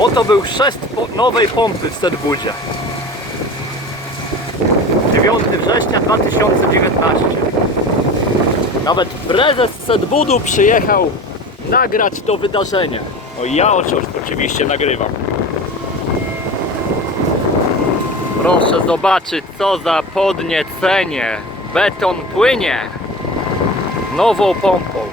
Oto był chrzest nowej pompy w Sedbudzie. 9 września 2019. Nawet prezes Sedbudu przyjechał nagrać to wydarzenie. No ja oczywiście nagrywam. Proszę zobaczyć co za podniecenie. Beton płynie nową pompą.